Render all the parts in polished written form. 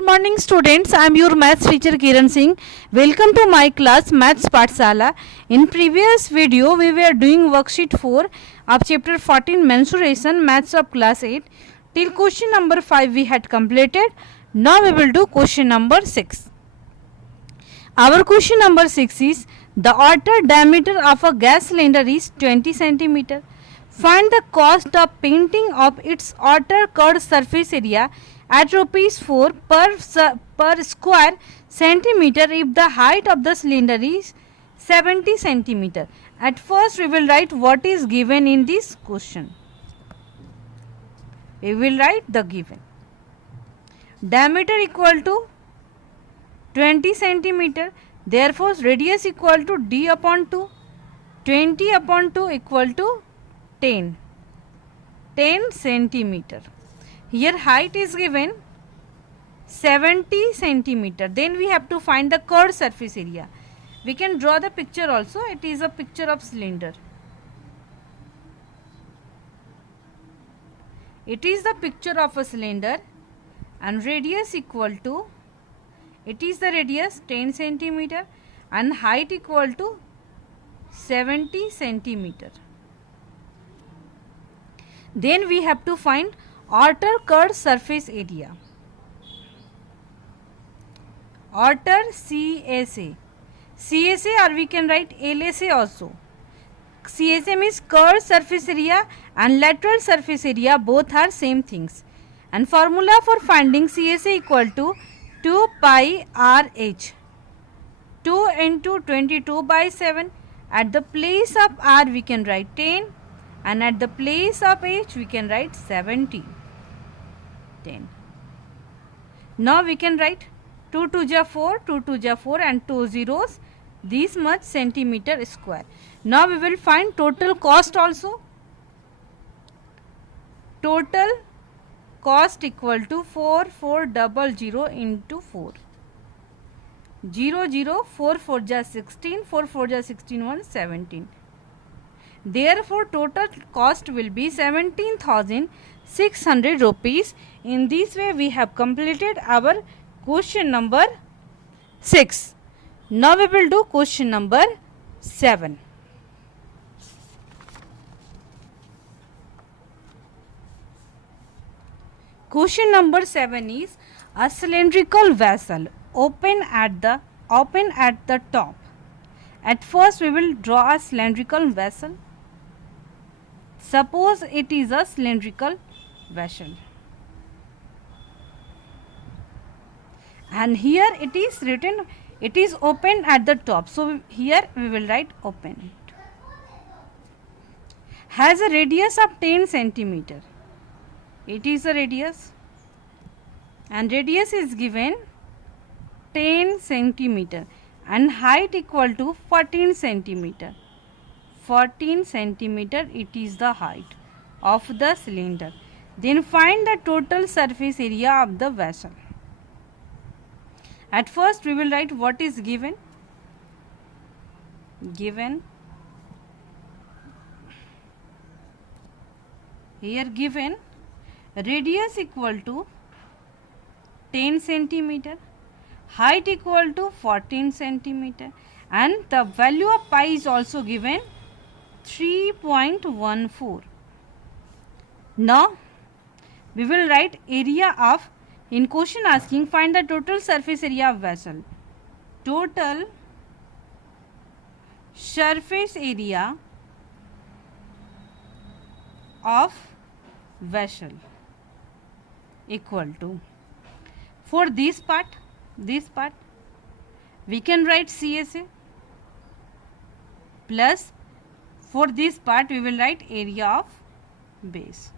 Good morning students, I am your maths teacher Kiran Singh. Welcome to my class Maths Pathshala. In previous video we were doing worksheet 4 of chapter 14 mensuration maths of class 8. Till question number 5 we had completed. Now we will do question number 6. Our question number 6 is the outer diameter of a gas cylinder is 20 centimeter. Find the cost of painting of its outer curved surface area at rupees 4 per square centimeter if the height of the cylinder is 70 centimeter. At first we will write what is given in this question. We will write the given. Diameter equal to 20 centimeter. Therefore radius equal to d upon 2. 20 upon 2 equal to 10 centimeter. Here height is given 70 centimeter. Then we have to find the curved surface area. We can draw the picture also. It is a picture of cylinder. It is the picture of a cylinder and radius equal to, it is the radius 10 centimeter and height equal to 70 centimeter. Then we have to find outer curved surface area. Outer CSA. CSA or we can write LSA also. CSA means curved surface area and lateral surface area, both are same things. And formula for finding CSA equal to 2 pi RH. 2 into 22 by 7. At the place of R we can write 10 and at the place of H we can write 70. 10. Now we can write 2 to the 4, 2 to the 4 and 2 zeros, this much centimeter square. Now we will find total cost also. Total cost equal to 4400 into 4. 0 4 4 ja 16, 4 4 ja 16 1 17. Therefore total cost will be 17,600 rupees. In this way we have completed our question number 6. Now we will do question number 7. Question number 7 is a cylindrical vessel open at the top. At first we will draw a cylindrical vessel. Suppose it is a cylindrical vessel. And here it is written, it is open at the top. So here we will write open. Has a radius of 10 centimeter. It is a radius. And radius is given 10 centimeter. And height equal to 14 centimeter. 14 centimeter it is the height of the cylinder. Then find the total surface area of the vessel. At first we will write what is given. Given. Here given radius equal to 10 centimeter. Height equal to 14 centimeter and the value of pi is also given 3.14. Now we will write area of, in question asking find the total surface area of vessel. Total surface area of vessel equal to, for this part we can write CSA plus, for this part we will write area of base.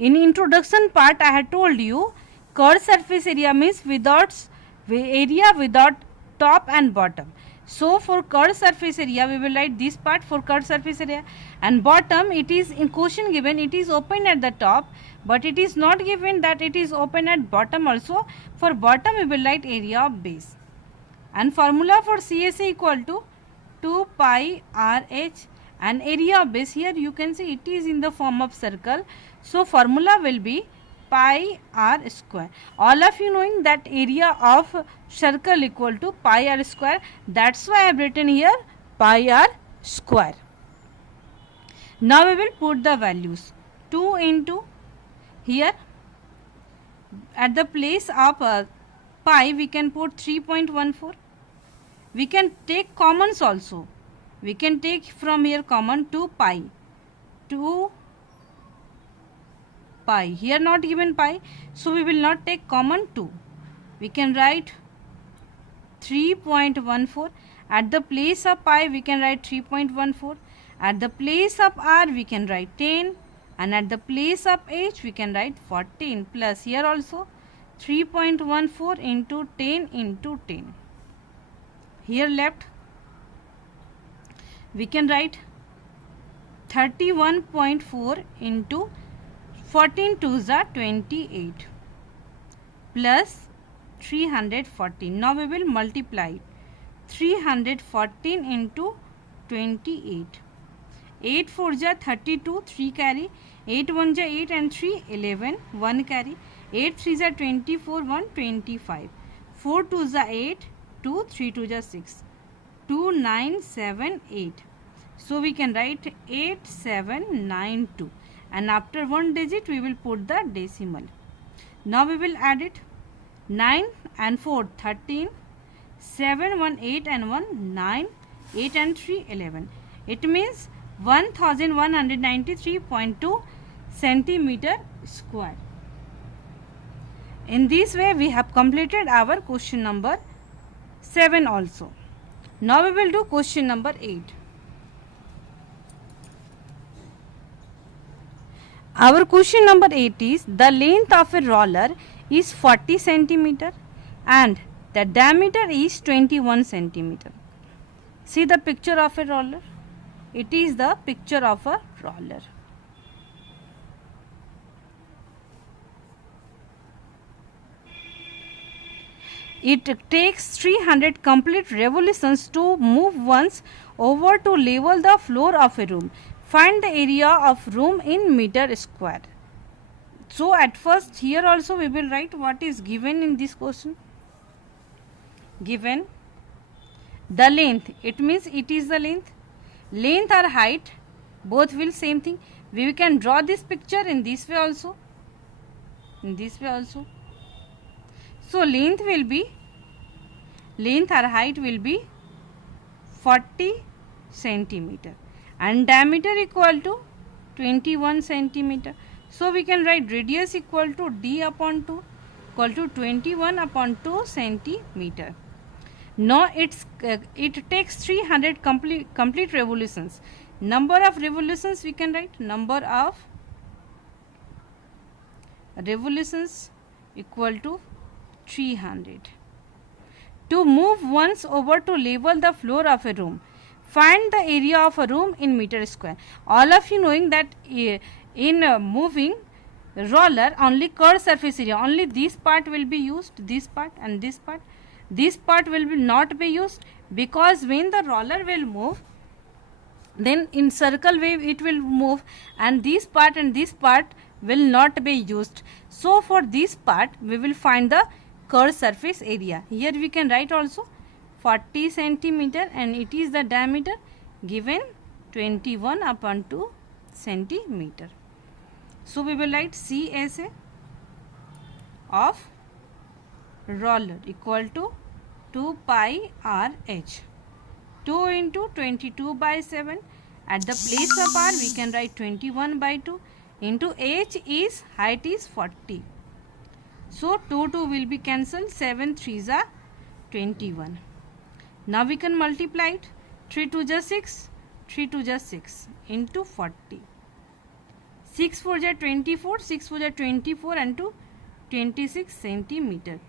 In introduction part I had told you curved surface area means area without top and bottom. So for curved surface area we will write this part for curved surface area, and bottom it is in question given it is open at the top, but it is not given that it is open at bottom also. For bottom we will write area of base. And formula for CSA equal to 2 pi RH and area of base, here you can see it is in the form of circle. So formula will be pi r square. All of you knowing that area of circle equal to pi r square. That's why I have written here pi r square. Now we will put the values. 2 into here at the place of pi we can put 3.14. We can take commons also. We can take from here common 2 pi. 2 pi. Here not given pi, so we will not take common 2. We can write 3.14. At the place of pi we can write 3.14. At the place of r we can write 10. And at the place of h we can write 14 plus here also 3.14 into 10 into 10. Here left we can write 31.4 into 14 2s are 28 plus 314. Now we will multiply 314 into 28. 8 4 ja 32, 3 carry. 8 1 ja 8 and 3 11, 1 carry. 8 3 ja 24, 1 25. 4 2 ja 8, 2 3 2 ja 6. 2 9 7 8. So we can write 8792 and after one digit we will put the decimal. Now we will add it. 9 and 4 13, 7 1 8 and 1 9, 8 and 3 11. It means 1193.2 centimeter square. In this way we have completed our question number 7 also. Now we will do question number 8. Our question number 8 is the length of a roller is 40 centimeter and the diameter is 21 centimeter. See the picture of a roller. It is the picture of a roller. It takes 300 complete revolutions to move once over to level the floor of a room. Find the area of room in meter square. So at first here also we will write what is given in this question. Given the length, it means it is the length. Length or height both will same thing. We can draw this picture in this way also. In this way also. So length will be, length or height will be 40 centimeter and diameter equal to 21 centimeter. So we can write radius equal to d upon 2 equal to 21 upon 2 centimeter. Now it takes 300 complete revolutions. Number of revolutions we can write number of revolutions equal to 300. To move once over to level the floor of a room. Find the area of a room in meter square. All of you knowing that in moving roller only curved surface area, only this part will be used, this part and this part. This part will not be used because when the roller will move, then in circle wave it will move and this part will not be used. So for this part we will find the curved surface area. Here we can write also 40 centimeter and it is the diameter given 21 upon 2 centimeter. So we will write CSA of roller equal to 2 pi RH. 2 into 22 by 7. At the place of r we can write 21 by 2 into h is height is 40. So 2 will be cancelled. 7 3s are 21. Now we can multiply it. 3 2 is 6. 3 2 is 6 into 40. 6 4 is 24. 6 4 is 24 and 2 26 centimeter.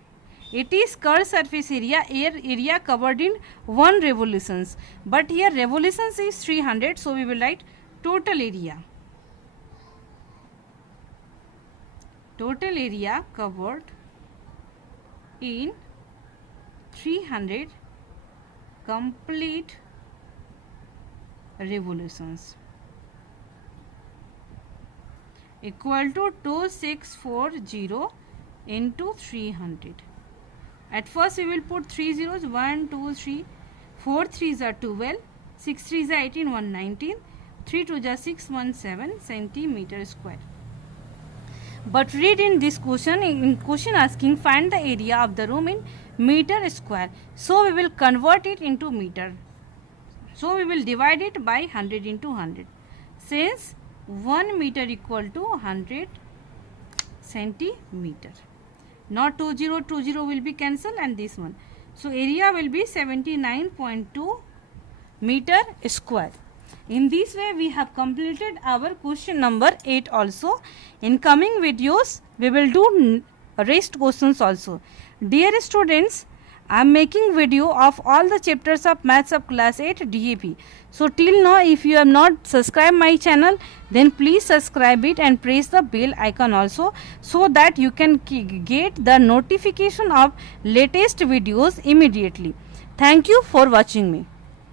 It is curved surface area, area covered in 1 revolutions. But here revolutions is 300, so we will write total area. Total area covered in 300 complete revolutions. equal to 2640 into 300. At first we will put 3 zeros, 1, 2, 3, 4 3s are 12, 6 3s are 18, 119, 3 2s are 6, 17 centimeter square. But read in this question, in question asking find the area of the room in meter square. So we will convert it into meter. So we will divide it by 100 into 100. Since 1 meter equal to 100 centimeter. Now 20 will be cancelled and this one. So area will be 79.2 meter square. In this way we have completed our question number 8 also. In coming videos we will do rest questions also. Dear students, I am making video of all the chapters of maths of class 8 DAP. So till now if you have not subscribed my channel, then please subscribe it and press the bell icon also, so that you can get the notification of latest videos immediately. Thank you for watching me.